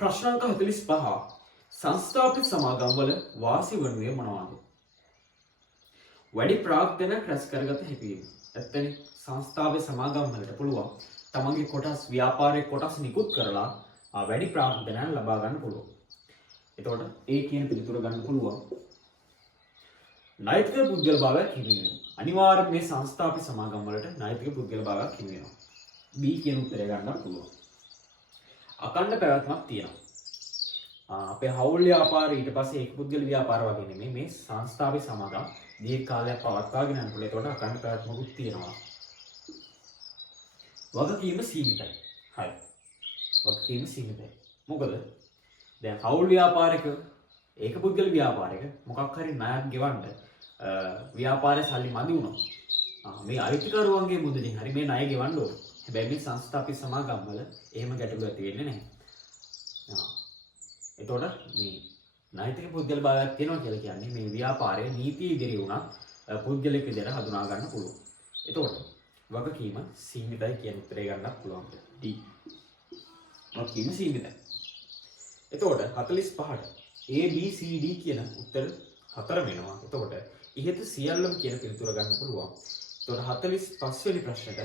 ප්‍රශ්න අංක 45 සංස්ථාපිත සමාගම් වල වාසි වනුයේ මොනවාද? වැඩි ප්‍රාග්ධනයක් රැස් කරගත හැකි වීම. ඇත්තනේ සංස්ථාවේ සමාගම් වලට පුළුවන් තමන්ගේ කොටස් ව්‍යාපාරයේ කොටස් නිකුත් කරලා වැඩි ප්‍රාග්ධනයක් ලබා ගන්න පුළුවන්. එතකොට ඒ කියන පිළිතුර ගන්න පුළුවන්. නෛතික පුද්ගල භාවයක් හිමි වෙනවා. අනිවාර්යයෙන් මේ සංස්ථාපිත සමාගම් වලට නෛතික පුද්ගල භාවයක් හිමි වෙනවා. B කියන උත්තරය ගන්න පුළුවන්. අකණ්ඩ පැවැත්මක් තියෙනවා. අපේ හවුල් ව්‍යාපාර ඊට පස්සේ ඒක පුද්ගල ව්‍යාපාර වගේ නෙමෙයි මේ සංස්ථාවේ සමාගම් දීර්ඝ කාලයක් පවත්වාගෙන යනකොට ඒකට අකණ්ඩ පැවැත්මකුත් තියෙනවා. වගකීම සීමිතයි. හරි. වගකීම සීමිතයි. මොකද දැන් හවුල් ව්‍යාපාරික ඒක පුද්ගල ව්‍යාපාරික මොකක් හරි ණයක් ගෙවන්න ව්‍යාපාරයේ සල්ලි මදි වුණොත් මේ අයිතිකරුවන්ගේ මුදලින් හරි මේ ණය ගෙවන්න ඕනේ. හැබැයි මේ සංස්ථාපිත සමාගම් වල එහෙම ගැටලු ඇති වෙන්නේ නැහැ. එතකොට මේ නෛතික පුද්ගල භාවයක් තියෙනවා කියලා කියන්නේ මේ ව්‍යාපාරයේ නීති ඉදිරි වුණත් පුද්ගලික විදිහට හඳුනා ගන්න පුළුවන්. එතකොට වගකීම සීමිතයි කියන උත්තරය ගන්නත් පුළුවන්. D. වගකීම සීමිතයි. එතකොට 45ට A B C D කියන උත්තර හතර වෙනවා. එතකොට ඉහත සියල්ලම කියන පිළිතුර ගන්න පුළුවන්. එතකොට 45 වෙනි ප්‍රශ්නෙට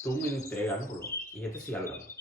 3 වෙනි උත්තරය ගන්න පුළුවන්. ඉහත සියල්ලම